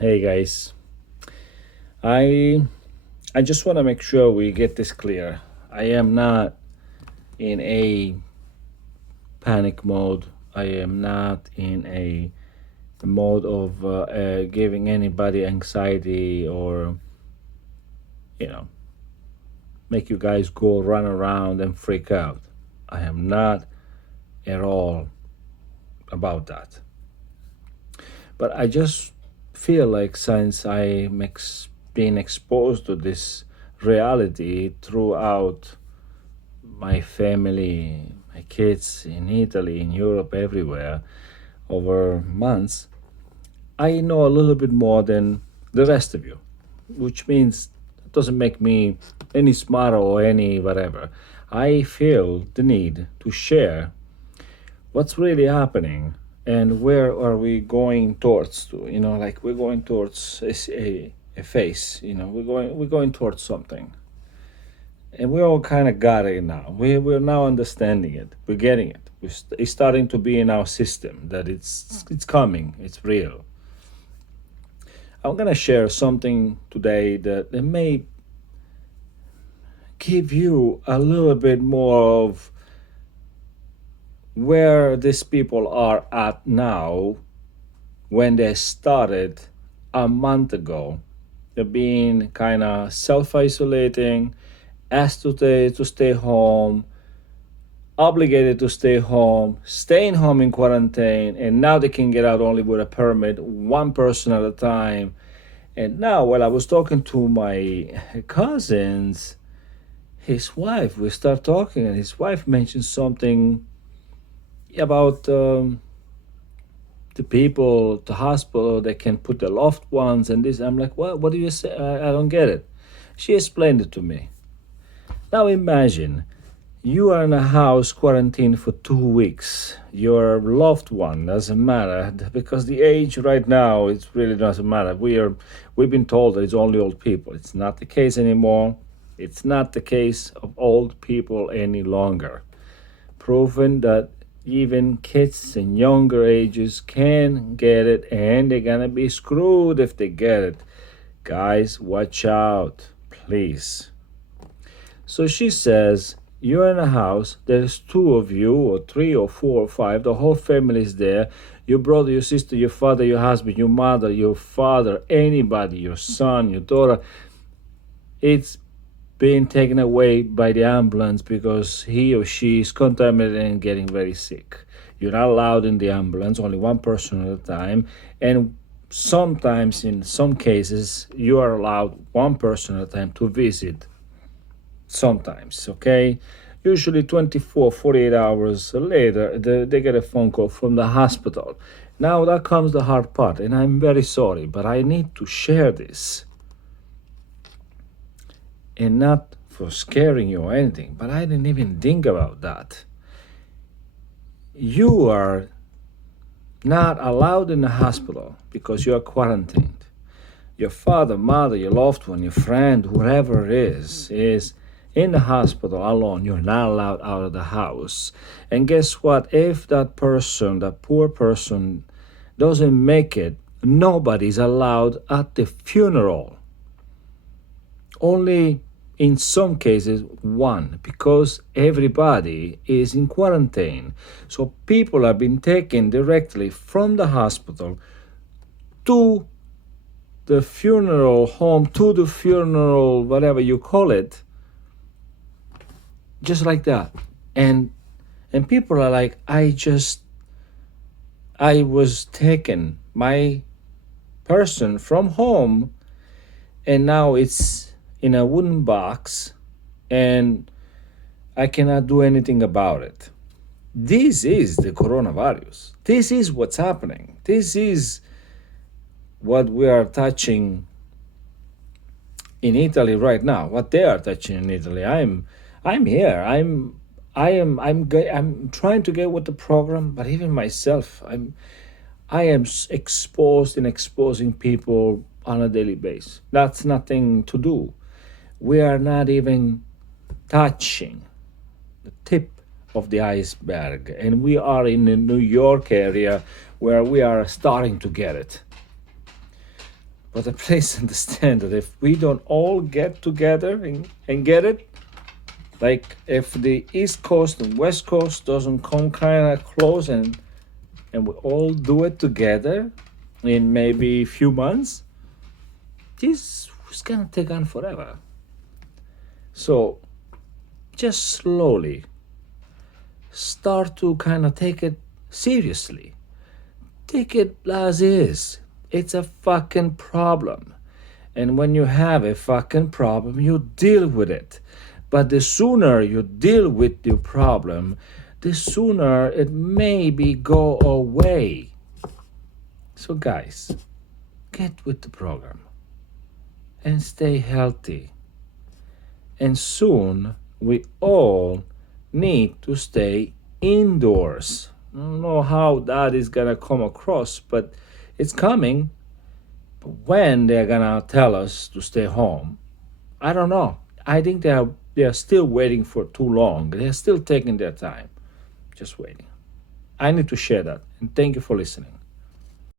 Hey guys, I I just want to make sure we get this clear. I am not in a panic mode. I am not in a mode of giving anybody anxiety or you know make you guys go run around and freak out. I am not at all about that. But I just feel like since been exposed to this reality throughout my family, my kids in Italy, in Europe, everywhere over months, I know a little bit more than the rest of you, which means it doesn't make me any smarter or any whatever. I feel the need to share what's really happening and where are we going towards to, like we're going towards a face, we're going towards something, and we all kind of got it now. We're now understanding it. We're getting it. It's starting to be in our system that it's coming. It's real. I'm gonna share something today that may give you a little bit more of where these people are at now when they started a month ago. They're being kind of self isolating, asked to stay home, obligated to stay home, staying home in quarantine, and now they can get out only with a permit, one person at a time. And now, while I was talking to my cousins, his wife, we start talking, and his wife mentioned something about the people, the hospital, they can put the loved ones and this. I'm like, what? What do you say? I don't get it. She explained it to me. Now imagine you are in a house quarantined for 2 weeks. Your loved one doesn't matter because the age right now it really doesn't matter. We've been told that it's only old people. It's not the case anymore. It's not the case of old people any longer. Proven that even kids in younger ages can get it and they're gonna be screwed if they get it. Guys, watch out, please. So she says, you're in a house, there's two of you, or three, or four, or five, the whole family is there. Your brother, your sister, your father, your husband, your mother, your father, anybody, your son, your daughter. It's being taken away by the ambulance because he or she is contaminated and getting very sick. You're not allowed in the ambulance, only one person at a time. And sometimes, in some cases, you are allowed one person at a time to visit. Sometimes, okay? Usually 24, 48 hours later, they get a phone call from the hospital. Now that comes the hard part, and I'm very sorry, but I need to share this. And not for scaring you or anything, but I didn't even think about that. You are not allowed in the hospital because you are quarantined. Your father, mother, your loved one, your friend, whoever it is in the hospital alone. You're not allowed out of the house. And guess what? If that person, that poor person, doesn't make it, nobody's allowed at the funeral. Only in some cases one, because everybody is in quarantine. So people have been taken directly from the hospital to the funeral home, to the funeral, whatever you call it, just like that. And people are like, I was taken my person from home, and now it's in a wooden box, and I cannot do anything about it. This is the coronavirus. This is what's happening. This is what we are touching in Italy right now. What they are touching in Italy. I'm here. I'm trying to get with the program, but even myself, I am exposed and exposing people on a daily basis. That's nothing to do. We are not even touching the tip of the iceberg, and we are in the New York area where we are starting to get it. But please understand that if we don't all get together and get it, like if the East Coast and West Coast doesn't come kind of close and we all do it together in maybe a few months, this is gonna take on forever. So just slowly start to kind of take it seriously. Take it as is. It's a fucking problem. And when you have a fucking problem, you deal with it. But the sooner you deal with your problem, the sooner it maybe go away. So guys, get with the program and stay healthy. And soon we all need to stay indoors. I don't know how that is gonna come across, but it's coming. But when they're gonna tell us to stay home, I don't know. I think they are still waiting for too long. They're still taking their time. Just waiting. I need to share that. And thank you for listening.